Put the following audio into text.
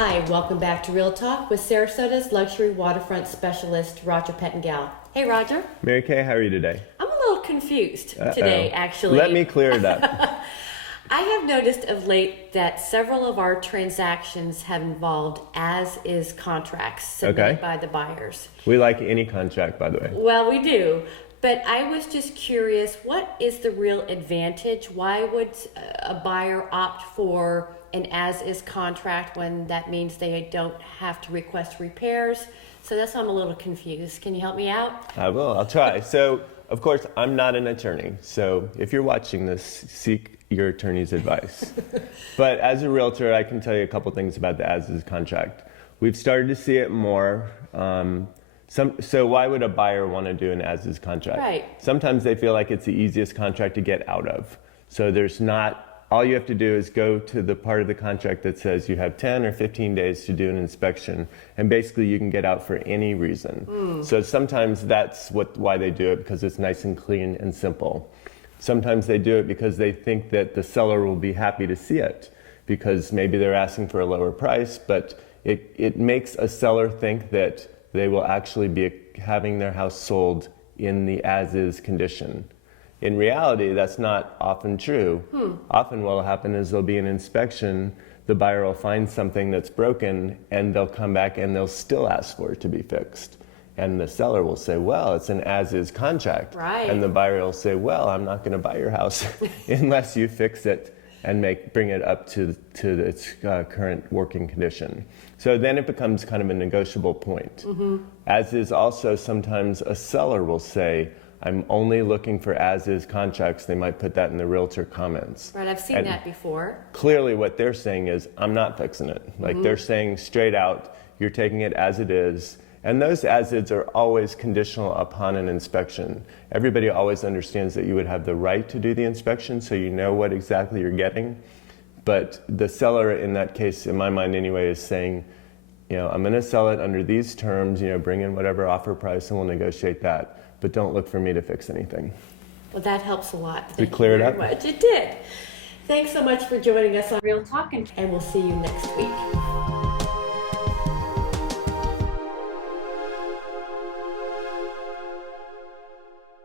Hi, welcome back to Real Talk with Sarasota's luxury waterfront specialist, Roger Pettingell. Hey, Roger. Mary Kay, how are you today? I'm a little confused today, actually. Let me clear it up. I have noticed of late that several of our transactions have involved as-is contracts submitted by the buyers. We like any contract, by the way. Well, we do. But I was just curious, what is the real advantage? Why would a buyer opt for an as-is contract when that means they don't have to request repairs? So that's why I'm a little confused. Can you help me out? I will. I'll try. So, of course, I'm not an attorney. So if you're watching this, seek your attorney's advice. But as a realtor, I can tell you a couple things about the as-is contract. We've started to see it more. So why would a buyer want to do an as-is contract? Right. Sometimes they feel like it's the easiest contract to get out of. So there's not, all you have to do is go to the part of the contract that says you have 10 or 15 days to do an inspection, and basically you can get out for any reason. So sometimes that's why they do it, because it's nice and clean and simple. Sometimes they do it because they think that the seller will be happy to see it, because maybe they're asking for a lower price, but it makes a seller think that they will actually be having their house sold in the as-is condition. In reality, that's not often true. Often what will happen is there'll be an inspection, the buyer will find something that's broken, and they'll come back and they'll still ask for it to be fixed. And the seller will say, well, it's an as-is contract. Right. And the buyer will say, well, I'm not going to buy your house unless you fix it and bring it up to its current working condition. So then it becomes kind of a negotiable point. As is also sometimes a seller will say, I'm only looking for as-is contracts. They might put that in the realtor comments. Right, I've seen that before. Clearly what they're saying is, I'm not fixing it. Like they're saying straight out, you're taking it as it is. And those as-is are always conditional upon an inspection. Everybody always understands that you would have the right to do the inspection, so you know what exactly you're getting. But the seller in that case, in my mind anyway, is saying, I'm going to sell it under these terms, bring in whatever offer price and we'll negotiate that. But don't look for me to fix anything. Well, that helps a lot. Did it clear it up? Much. It did. Thanks so much for joining us on Real Talk, and we'll see you next week.